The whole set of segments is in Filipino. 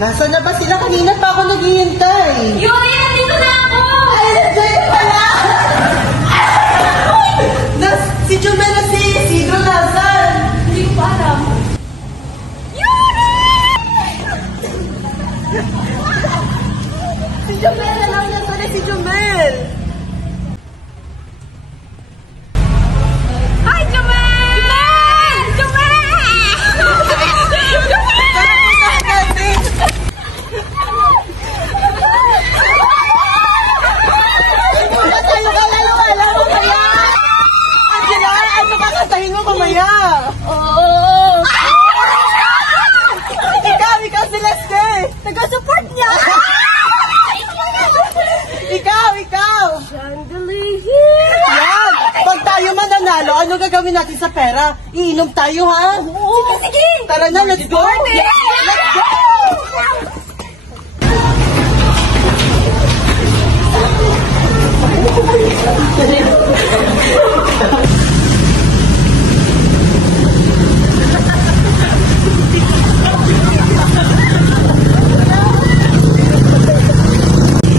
Nasaan na ba sila? Kanina pa ako naghihintay. Yuri, nandito na ako! Ay, nandiyan ka pala! Si Jumela, si Isidro, nasaan? Hindi ko pa alam. Yuri! Si Jumela lang, nasaan na si Jumel? Hi, Jumel! Jumel! Tahin mo mamaya. Oo. Ikaw si Leslie. Taga-support niya. Ikaw. Chandelier. Yan. Pag tayo mananalo, ano gagawin natin sa pera? Iinom tayo, ha? Oo. Sige. Tara na, let's go. Let's go.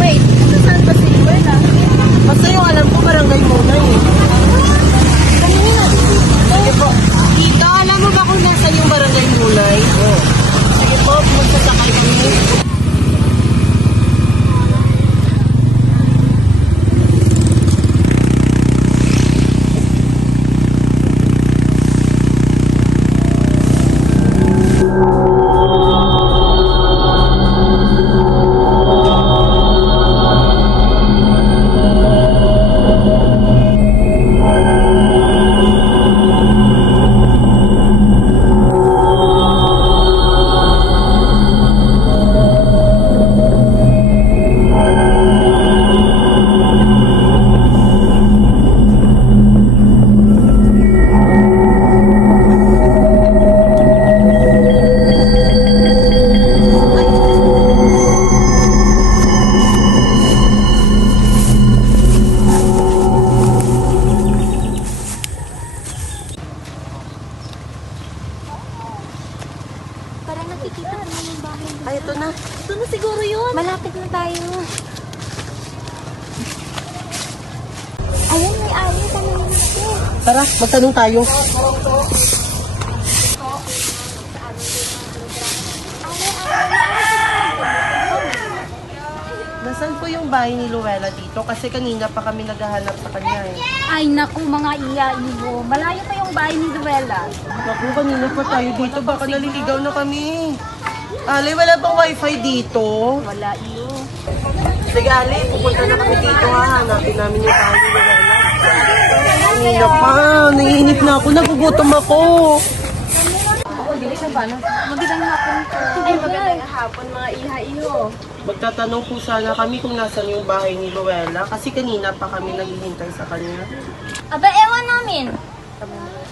Wait, saan ba si Luella? Basta yung alam ko, barangay muna eh. Sige po. Tita, alam mo ba kung nasan yung barangay mulay? Oo. Sige po, magsasakay kami. Parang nakikita ko na yung bahay. Ay, ito na. Ito na siguro yun. Malapit na tayo. Ayun, may ali. Tanongin natin. Tara, magtanong tayo. Nasaan po yung bahay ni Luella dito? Kasi kanina pa kami naghahanap sa kanya eh. Ay, naku, mga iya-iyo. Malayo pa yung bahay ni Luella. Naku, kanina pa tayo dito. Baka naliligaw na kami. Ali, wala bang wifi dito? Wala iyo. Sige, Ali, pupunta na kami dito ha. Hanapin namin yung bahay ni Luella. Kanina pa. Nangihinip na ako. Nagugutom ako. Magandang hapon po. Ay, magandang hapon, mga iha-iyo. Magtatanong po sana kami kung nasan yung bahay ni Luella. Kasi kanina pa kami naghihintay sa kanya. Aba, ewan namin.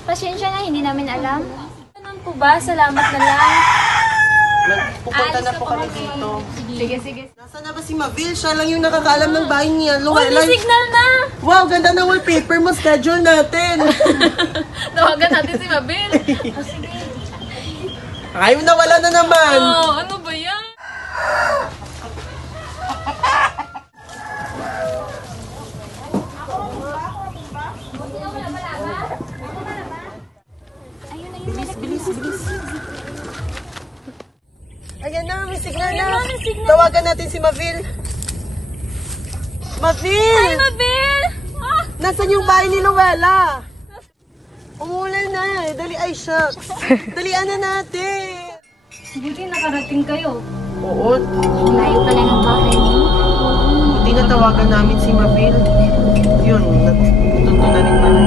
Pasensya na, hindi namin alam. Ganun po ba? Salamat na lang. Pupunta na po kami dito. Sige. Nasaan na ba si Mavil? Siya lang yung nakakaalam ng bahay niya. Oh, may signal na! Wow, ganda ng wallpaper mo. Schedule natin. Tawagan natin si Mabel. Ayaw na, wala na naman. Oh, ano ba yan? Bilis. Ayan na, may signal na. Ayan na, may signal. Tawagan natin si Mavil. Mavil! Ay, Mabel! Ah! Nasaan yung bahay ni Luella? Umulan na eh. Dali, ay shucks. Dalian na natin. Buti nakarating kayo. Oo. Layo pala ng bahay niyo. Buti natawagan namin si Mavil. Yun, natuto na rin pala.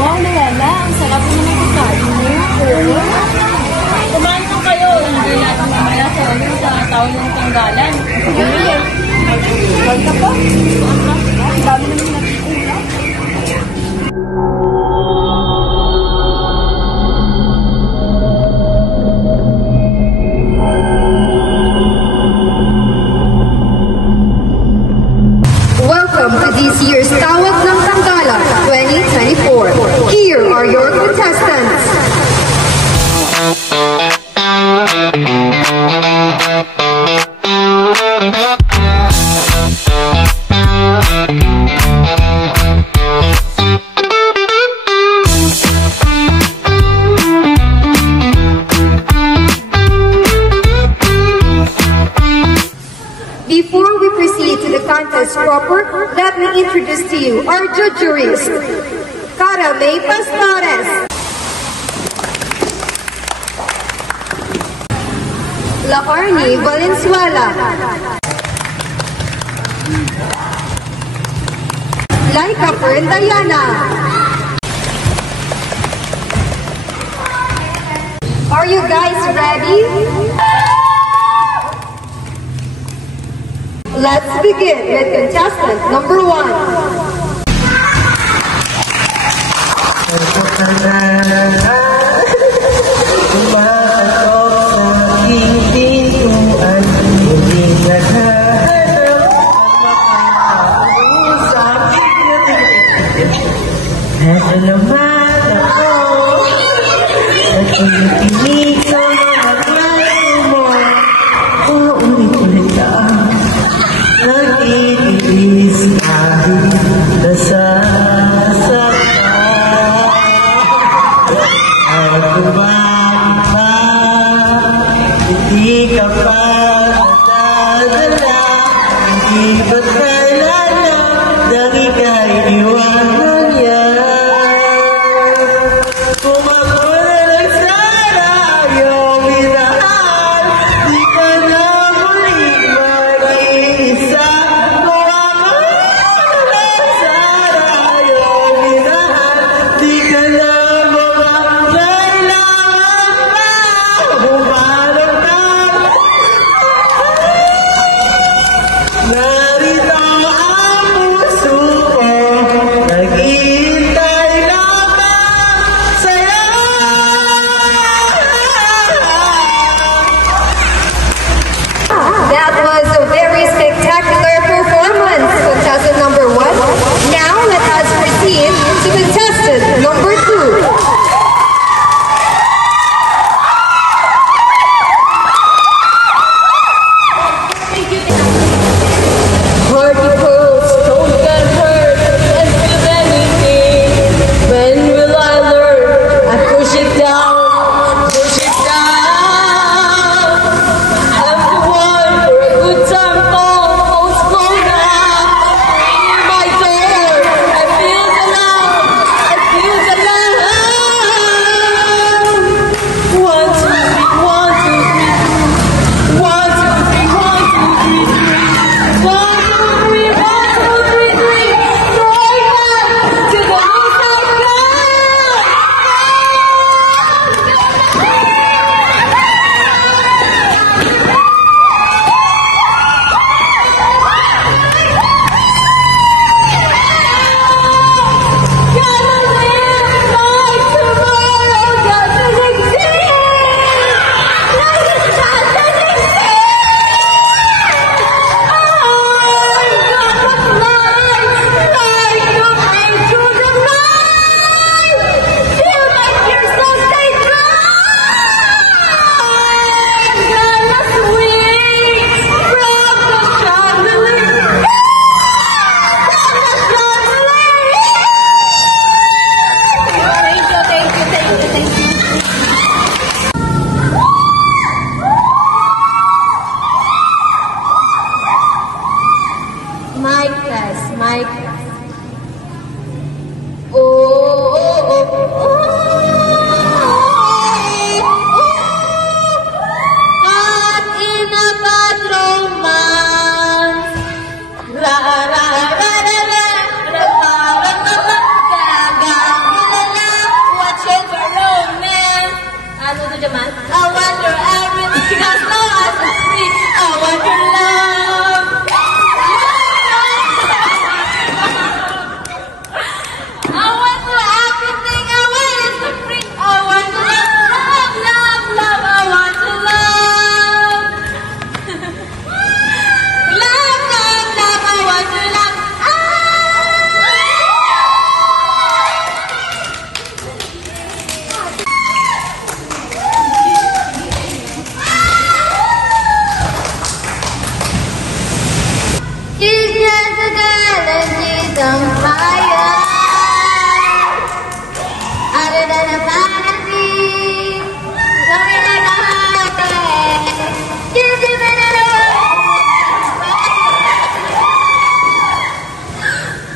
Wow, Luella, ang sarap naman ng pagkain niyo. Kumain mo kayo. Hindi natin mamaya sa ulit sa tao yung tanggalan. Sige. Huwag ka po. Ang dami naman nakikita. welcome to this year's Tawag ng Tanggalan 2024. Here are your contestants. Before we proceed to the contest proper, let me introduce to you our judges. Cara May Pastores, Laarni Valenzuela, Laika Perndayana. Are you guys ready? Let's begin with contestant number 1. she's on fire. Other than a fantasy, something like a highway. She's living in a world.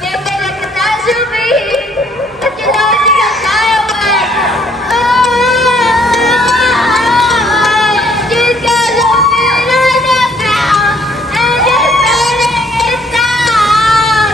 Maybe like a catastrophe, but you know she can fly away. She's got no feeling on the ground, and she's burning it down.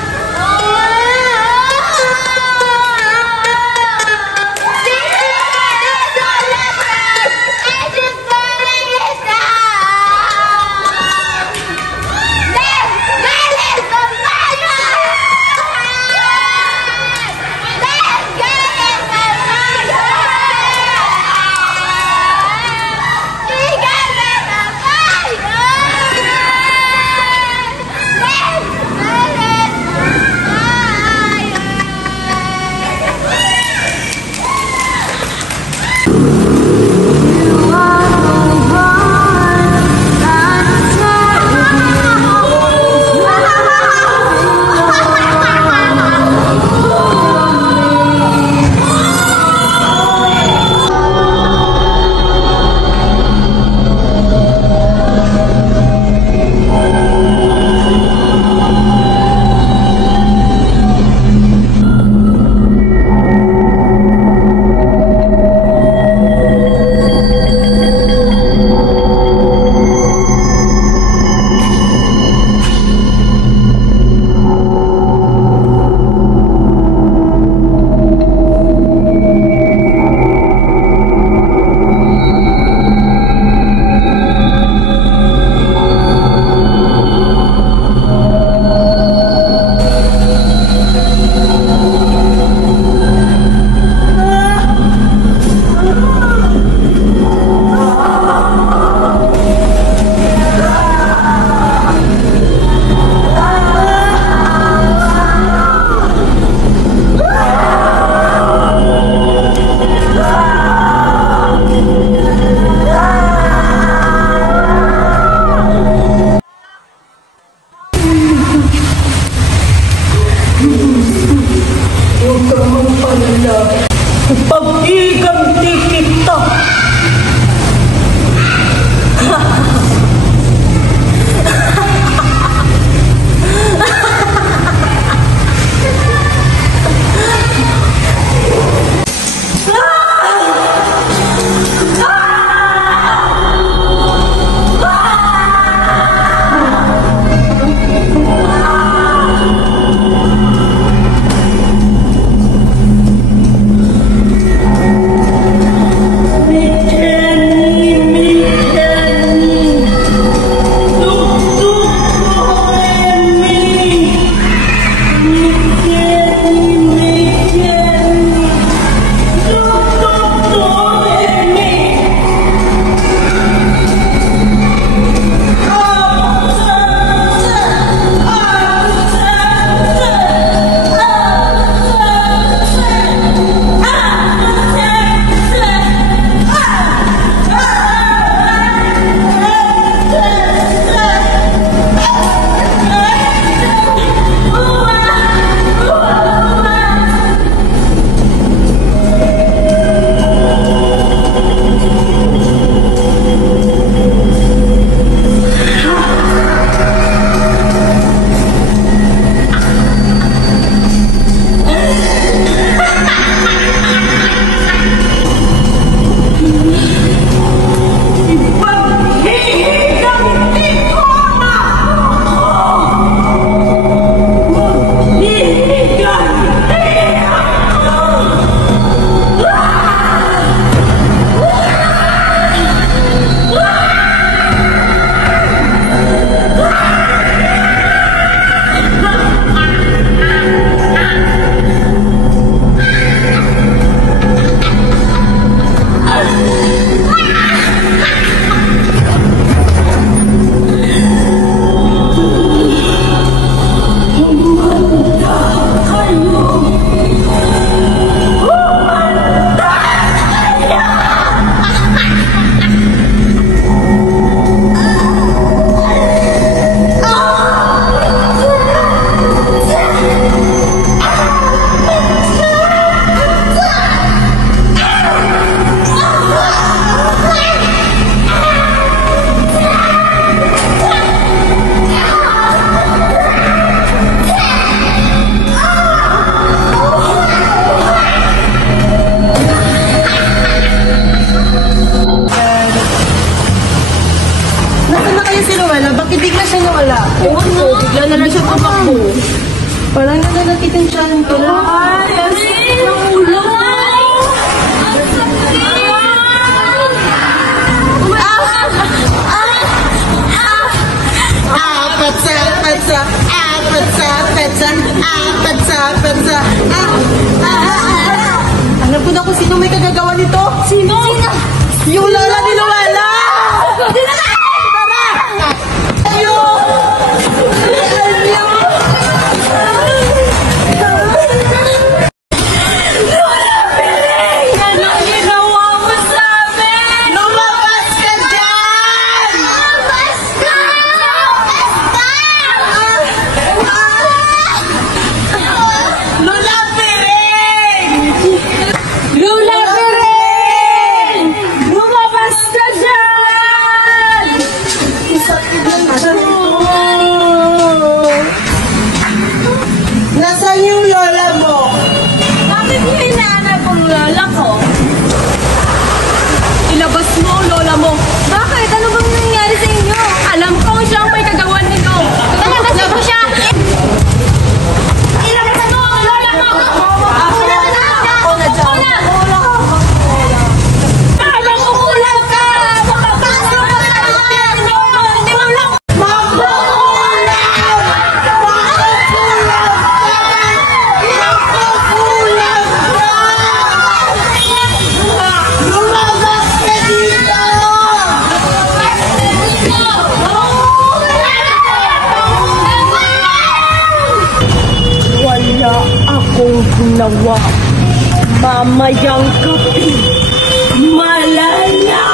talaga siya tumakbo. Parang nananakit ang tiyan ko. Ay, ang sakit ng ulo. Ang sakit. Alam ko na kung sino may kagagawa nito. Sino? Yung lola ni Luella! Anong ginawa mo sa amin? Lumabas ka dyan! Lola Piring! Lola Piring! Lumabas ka dyan! Nasaan yung lola mo? Bakit mo hinahanap ang lola ko? Ilabas mo ang lola mo. Bakit? Ano bang nangyari sa inyo? Alam ko siya ang may kagawan nito. Ilabas mo siya! Ilabas mo ang lola mo! Ilabas mo siya! Alam ko kulang ka! Makapasok ka sa gobyerno! Hindi mo lang Wala akong ginawa. Mamayang gabi, malalaman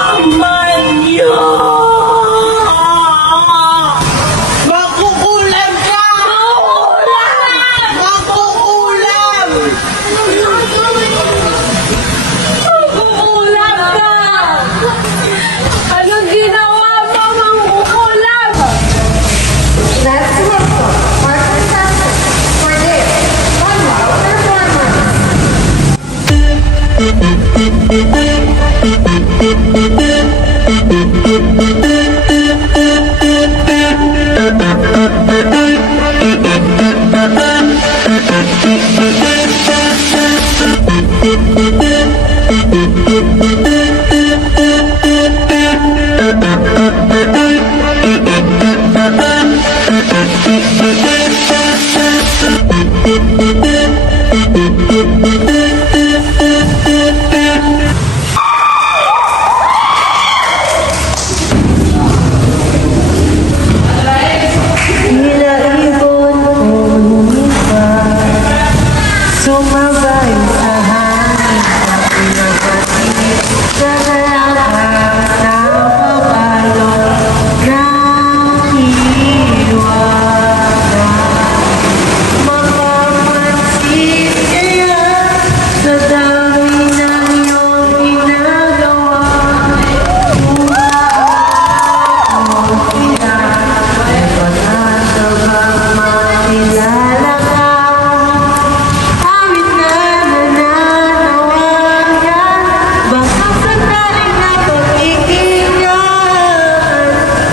niyo! Makukulam ka! Makukulam! Ulam ka! Anong ginawa mo, mangkukulam? Let's look for contestants for this one-more performance. Sumabay sa hangin sa pinapatid sa lahat na pabalot ng iwanan. Mapapansin kaya sa dami ng iyong ginagawa. Kung saan mo pinapay, pagkasabang makilala ka. Awit na nananawagan, baka sakaling napakikinggan.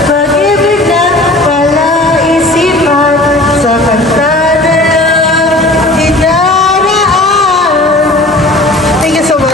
Pag-ibig na palaisipan, sa kanta na lang dinaraan. Thank you so much.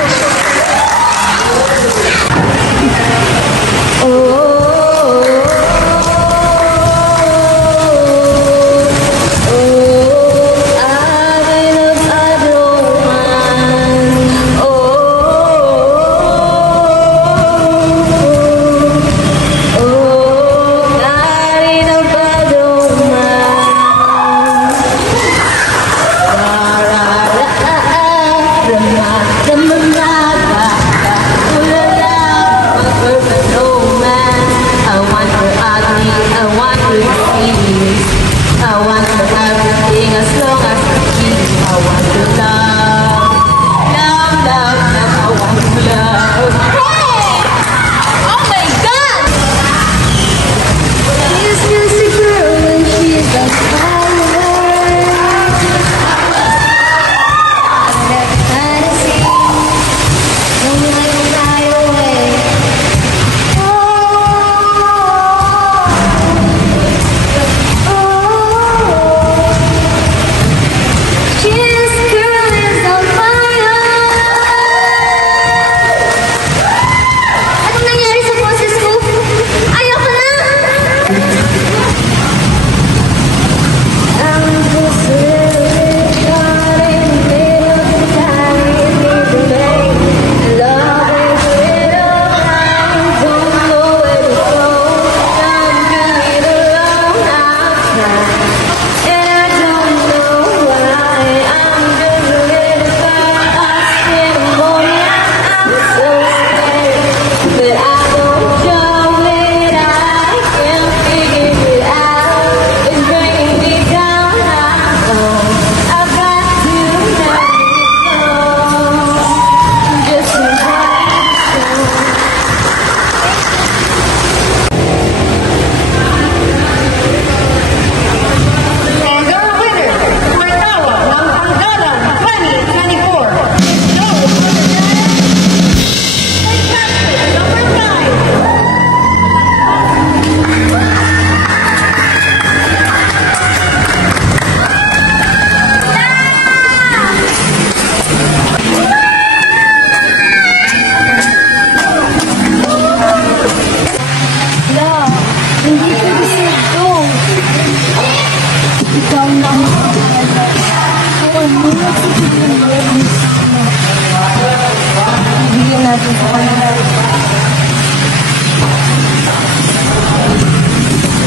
natin sa kanila.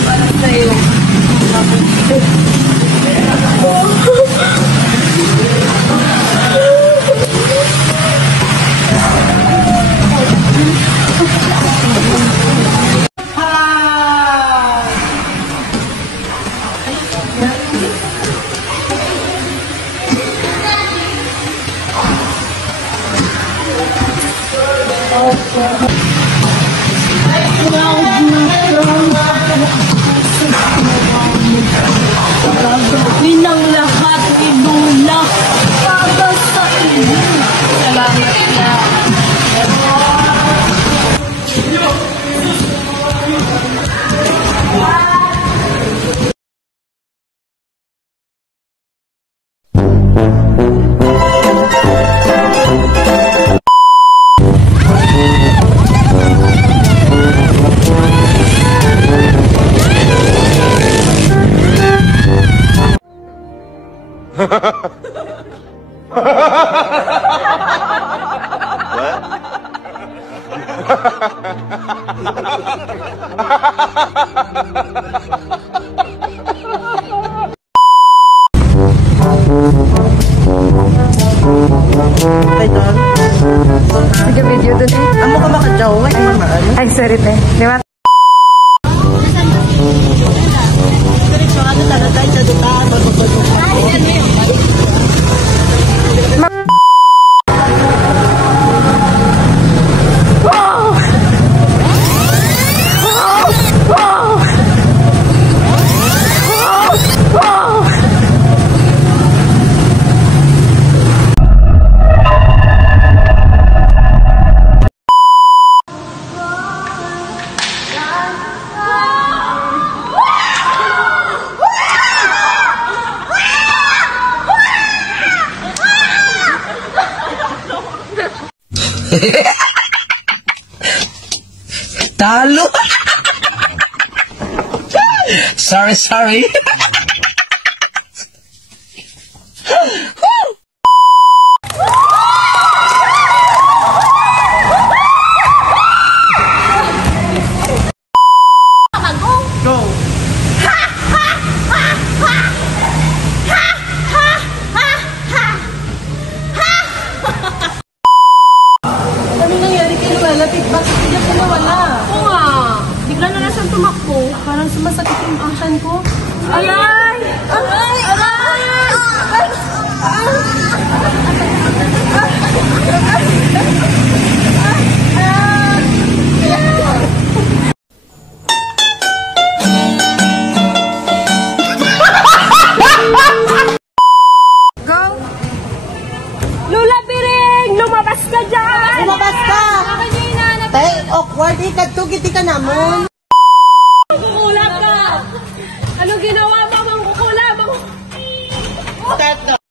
Parang sa'yo. Winang lahat, winula. Para sa inyo. Salamat na. Okay, Don. Sige, video dun eh. Amo ka makadyaw. Ay, mamaan. Ay, sorry te. Di ba? Diretso ka na talaga tayo sa dutaan. Talo. Sorry. Go! Ano nangyari kay Luella? Bakit bigla ka nawala? Oo nga. Bigla na lang siyang tumakbo. Parang sumasakit yung action ko. Alay! Alay! Alay! Go! Lula Piring! Lumabas ka dyan! Lumabas ka! Akin yung hinahanap. Tay, awkward. Ikadtugiti ka namon. Kukulab ka! Ano ginawa mo? Mangkukulab! Start na.